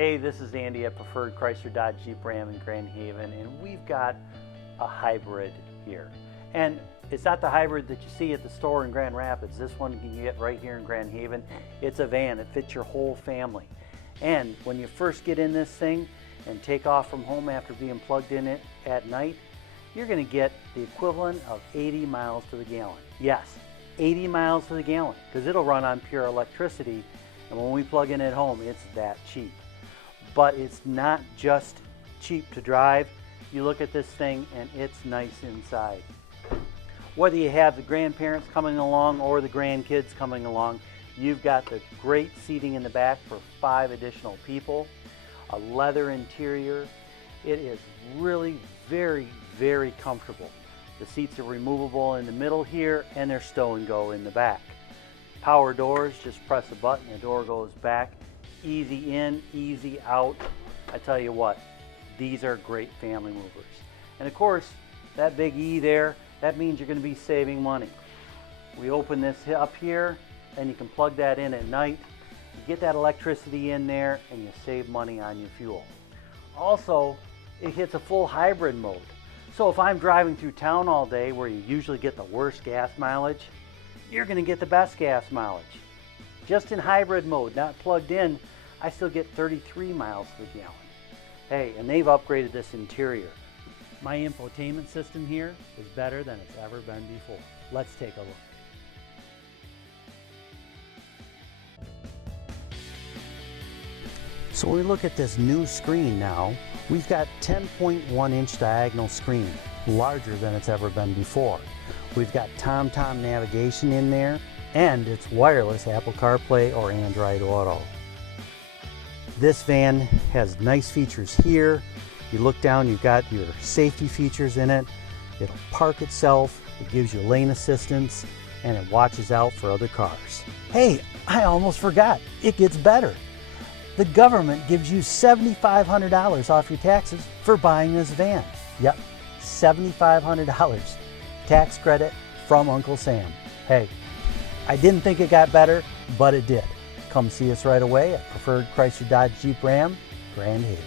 Hey, this is Andy at Preferred Chrysler Dodge Jeep Ram in Grand Haven, and we've got a hybrid here. And it's not the hybrid that you see at the store in Grand Rapids. This one you can get right here in Grand Haven. It's a van that fits your whole family. And when you first get in this thing and take off from home after being plugged in it at night, you're going to get the equivalent of 80 miles to the gallon. Yes, 80 miles to the gallon, because it'll run on pure electricity. And when we plug in at home, it's that cheap. But it's not just cheap to drive. You look at this thing and it's nice inside. Whether you have the grandparents coming along or the grandkids coming along, you've got the great seating in the back for 5 additional people, a leather interior. It is really very, very comfortable. The seats are removable in the middle here, and they're stow and go in the back. Power doors, just press a button, the door goes back. Easy in, easy out. I tell you what, these are great family movers. And of course, that big E there, that means you're going to be saving money. We open this up here, and you can plug that in at night. You get that electricity in there, and you save money on your fuel. Also, it hits a full hybrid mode. So if I'm driving through town all day, where you usually get the worst gas mileage, you're going to get the best gas mileage. Just in hybrid mode, not plugged in, I still get 33 miles to the gallon. Hey, and they've upgraded this interior. My infotainment system here is better than it's ever been before. Let's take a look. So we look at this new screen now. We've got 10.1 inch diagonal screen, larger than it's ever been before. We've got TomTom navigation in there, and it's wireless Apple CarPlay or Android Auto. This van has nice features here. You look down, you've got your safety features in it. It'll park itself, it gives you lane assistance, and it watches out for other cars. Hey, I almost forgot, it gets better. The government gives you $7,500 off your taxes for buying this van. Yep, $7,500 tax credit from Uncle Sam. Hey, I didn't think it got better, but it did. Come see us right away at Preferred Chrysler Dodge Jeep Ram, Grand Haven.